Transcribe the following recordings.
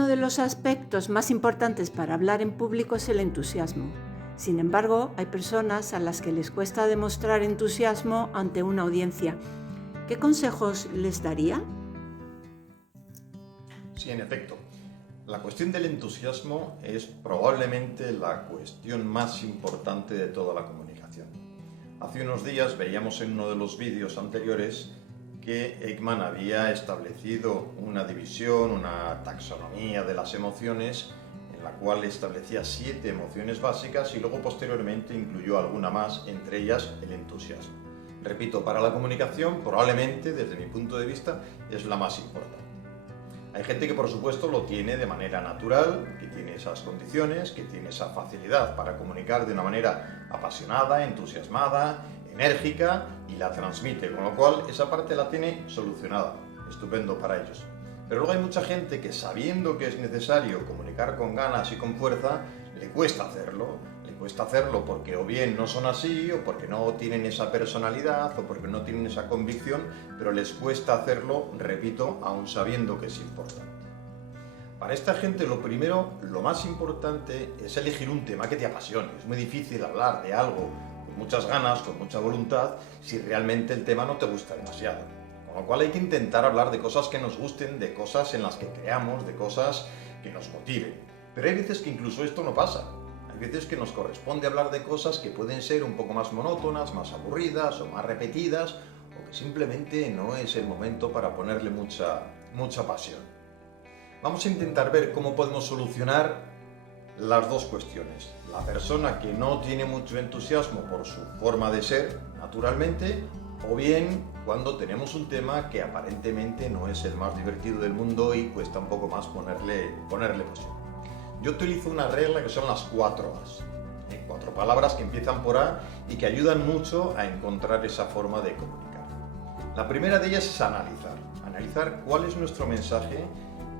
uno de los aspectos más importantes para hablar en público es el entusiasmo. Sin embargo, hay personas a las que les cuesta demostrar entusiasmo ante una audiencia. ¿Qué consejos les daría? Sí, en efecto. La cuestión del entusiasmo es probablemente la cuestión más importante de toda la comunicación. Hace unos días veíamos en uno de los vídeos anteriores que Ekman había establecido una división, una taxonomía de las emociones, en la cual establecía 7 emociones básicas y luego posteriormente incluyó alguna más, entre ellas el entusiasmo. Repito, para la comunicación probablemente, desde mi punto de vista, es la más importante. Hay gente que por supuesto lo tiene de manera natural, que tiene esas condiciones, que tiene esa facilidad para comunicar de una manera apasionada, entusiasmada, enérgica y la transmite, con lo cual esa parte la tiene solucionada, estupendo para ellos. Pero luego hay mucha gente que sabiendo que es necesario comunicar con ganas y con fuerza, le cuesta hacerlo porque o bien no son así, o porque no tienen esa personalidad, o porque no tienen esa convicción, pero les cuesta hacerlo, repito, aún sabiendo que es importante. Para esta gente lo primero, lo más importante es elegir un tema que te apasione. Es muy difícil hablar de algo con muchas ganas, con mucha voluntad, si realmente el tema no te gusta demasiado. Con lo cual hay que intentar hablar de cosas que nos gusten, de cosas en las que creamos, de cosas que nos motiven. Pero hay veces que incluso esto no pasa. Hay veces que nos corresponde hablar de cosas que pueden ser un poco más monótonas, más aburridas o más repetidas, o que simplemente no es el momento para ponerle mucha pasión. Vamos a intentar ver cómo podemos solucionar las dos cuestiones. La persona que no tiene mucho entusiasmo por su forma de ser, naturalmente, o bien cuando tenemos un tema que aparentemente no es el más divertido del mundo y cuesta un poco más ponerle pasión. Yo utilizo una regla que son las 4 A's. 4 palabras que empiezan por A y que ayudan mucho a encontrar esa forma de comunicar. La primera de ellas es analizar. Analizar cuál es nuestro mensaje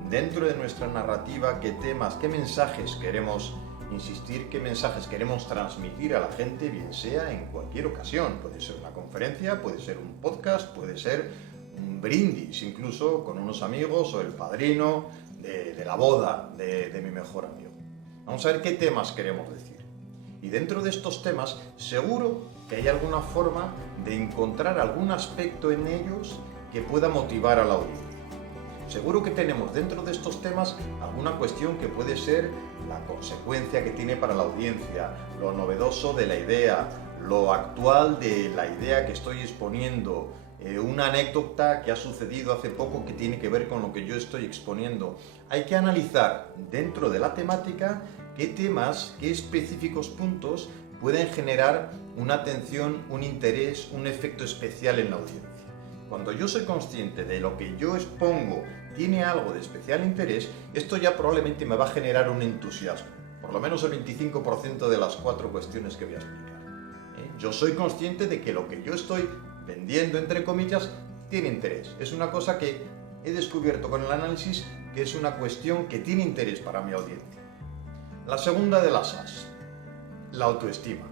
dentro de nuestra narrativa, qué temas, qué mensajes queremos insistir, qué mensajes queremos transmitir a la gente, bien sea en cualquier ocasión. Puede ser una conferencia, puede ser un podcast, puede ser un brindis, incluso con unos amigos o el padrino de la boda de mi mejor amigo. Vamos a ver qué temas queremos decir. Y dentro de estos temas, seguro que hay alguna forma de encontrar algún aspecto en ellos que pueda motivar a la audiencia. Seguro que tenemos dentro de estos temas alguna cuestión que puede ser la consecuencia que tiene para la audiencia, lo novedoso de la idea, lo actual de la idea que estoy exponiendo, una anécdota que ha sucedido hace poco que tiene que ver con lo que yo estoy exponiendo. Hay que analizar dentro de la temática qué temas, qué específicos puntos pueden generar una atención, un interés, un efecto especial en la audiencia. Cuando yo soy consciente de lo que yo expongo tiene algo de especial interés, esto ya probablemente me va a generar un entusiasmo, por lo menos el 25% de las 4 cuestiones que voy a explicar. Yo soy consciente de que lo que yo estoy vendiendo, entre comillas, tiene interés. Es una cosa que he descubierto con el análisis que es una cuestión que tiene interés para mi audiencia. La segunda de las A's, la autoestima.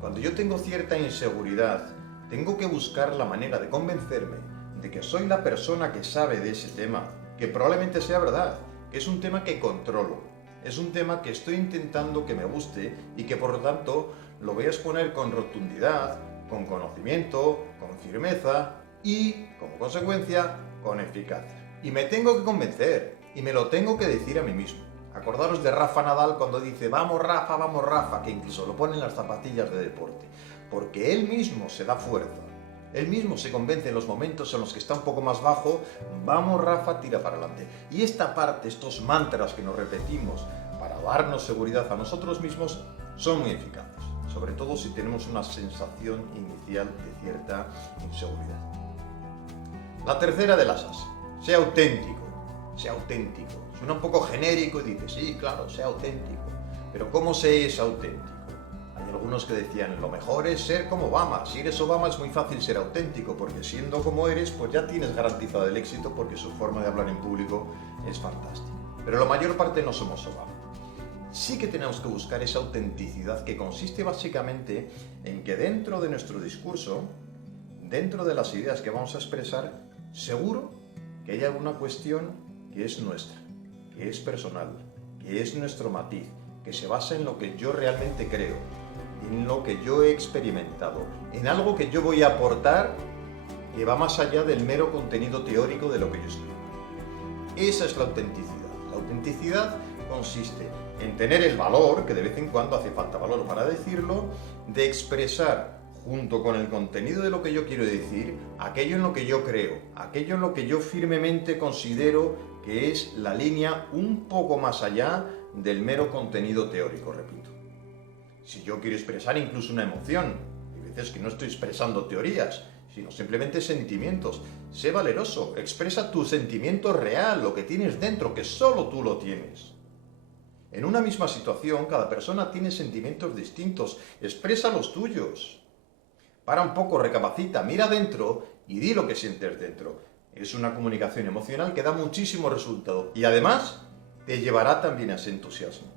Cuando yo tengo cierta inseguridad, tengo que buscar la manera de convencerme de que soy la persona que sabe de ese tema, que probablemente sea verdad, que es un tema que controlo, es un tema que estoy intentando que me guste y que por lo tanto lo voy a exponer con rotundidad, con conocimiento, con firmeza y, como consecuencia, con eficacia. Y me tengo que convencer y me lo tengo que decir a mí mismo. Acordaros de Rafa Nadal cuando dice vamos Rafa, que incluso lo pone en las zapatillas de deporte, porque él mismo se da fuerza, él mismo se convence en los momentos en los que está un poco más bajo, vamos Rafa, tira para adelante. Y esta parte, estos mantras que nos repetimos para darnos seguridad a nosotros mismos, son muy eficaces, sobre todo si tenemos una sensación inicial de cierta inseguridad. La tercera de las A's, sea auténtico. Suena un poco genérico y dices, sí, claro, sea auténtico. Pero ¿cómo se es auténtico? Hay algunos que decían, lo mejor es ser como Obama. Si eres Obama es muy fácil ser auténtico, porque siendo como eres, pues ya tienes garantizado el éxito porque su forma de hablar en público es fantástica. Pero la mayor parte no somos Obama. Sí que tenemos que buscar esa autenticidad que consiste básicamente en que dentro de nuestro discurso, dentro de las ideas que vamos a expresar, seguro que hay alguna cuestión que es nuestra, que es personal, que es nuestro matiz, que se basa en lo que yo realmente creo, en lo que yo he experimentado, en algo que yo voy a aportar que va más allá del mero contenido teórico de lo que yo escribo. Esa es la autenticidad. La autenticidad consiste en tener el valor, que de vez en cuando hace falta valor para decirlo, de expresar junto con el contenido de lo que yo quiero decir, aquello en lo que yo creo, aquello en lo que yo firmemente considero que es la línea un poco más allá del mero contenido teórico, repito. Si yo quiero expresar incluso una emoción, hay veces que no estoy expresando teorías, sino simplemente sentimientos. Sé valeroso, expresa tu sentimiento real, lo que tienes dentro, que solo tú lo tienes. En una misma situación, cada persona tiene sentimientos distintos, expresa los tuyos. Para un poco, recapacita, mira dentro y di lo que sientes dentro. Es una comunicación emocional que da muchísimo resultado y además te llevará también a ese entusiasmo.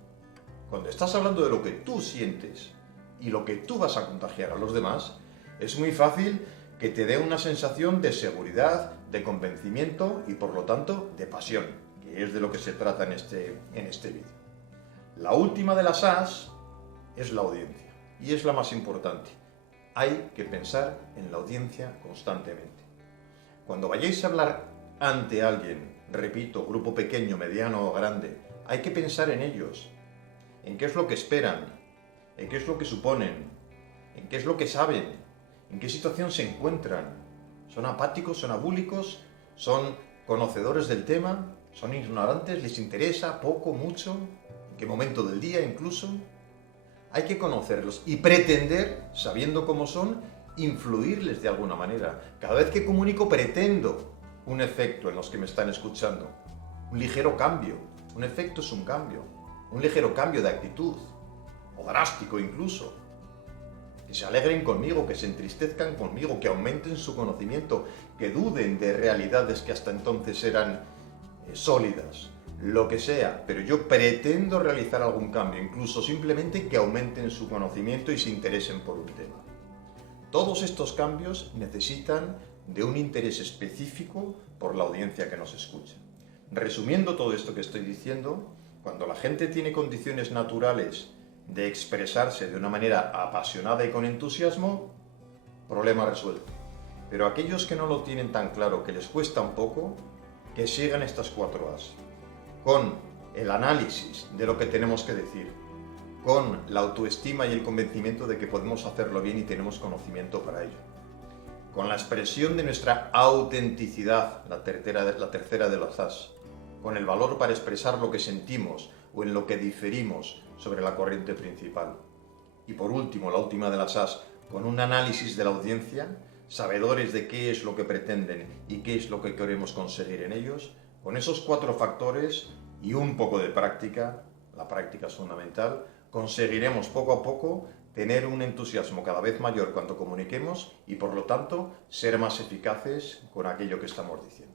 Cuando estás hablando de lo que tú sientes y lo que tú vas a contagiar a los demás, es muy fácil que te dé una sensación de seguridad, de convencimiento y por lo tanto de pasión, que es de lo que se trata en este vídeo. La última de las A's es la audiencia y es la más importante. Hay que pensar en la audiencia constantemente. Cuando vayáis a hablar ante alguien, repito, grupo pequeño, mediano o grande, hay que pensar en ellos, en qué es lo que esperan, en qué es lo que suponen, en qué es lo que saben, en qué situación se encuentran. ¿Son apáticos, son abúlicos, son conocedores del tema, son ignorantes, les interesa poco, mucho, en qué momento del día incluso? Hay que conocerlos y pretender, sabiendo cómo son, influirles de alguna manera. Cada vez que comunico pretendo un efecto en los que me están escuchando, un ligero cambio. Un efecto es un cambio, un ligero cambio de actitud, o drástico incluso. Que se alegren conmigo, que se entristezcan conmigo, que aumenten su conocimiento, que duden de realidades que hasta entonces eran sólidas. Lo que sea, pero yo pretendo realizar algún cambio, incluso simplemente que aumenten su conocimiento y se interesen por un tema. Todos estos cambios necesitan de un interés específico por la audiencia que nos escucha. Resumiendo todo esto que estoy diciendo, cuando la gente tiene condiciones naturales de expresarse de una manera apasionada y con entusiasmo, problema resuelto. Pero aquellos que no lo tienen tan claro, que les cuesta un poco, que sigan estas 4 A's. Con el análisis de lo que tenemos que decir, con la autoestima y el convencimiento de que podemos hacerlo bien y tenemos conocimiento para ello, con la expresión de nuestra autenticidad, la tercera de las A's, con el valor para expresar lo que sentimos o en lo que diferimos sobre la corriente principal. Y por último, la última de las A's, con un análisis de la audiencia, sabedores de qué es lo que pretenden y qué es lo que queremos conseguir en ellos. Con esos 4 factores y un poco de práctica, la práctica es fundamental, conseguiremos poco a poco tener un entusiasmo cada vez mayor cuando comuniquemos y por lo tanto ser más eficaces con aquello que estamos diciendo.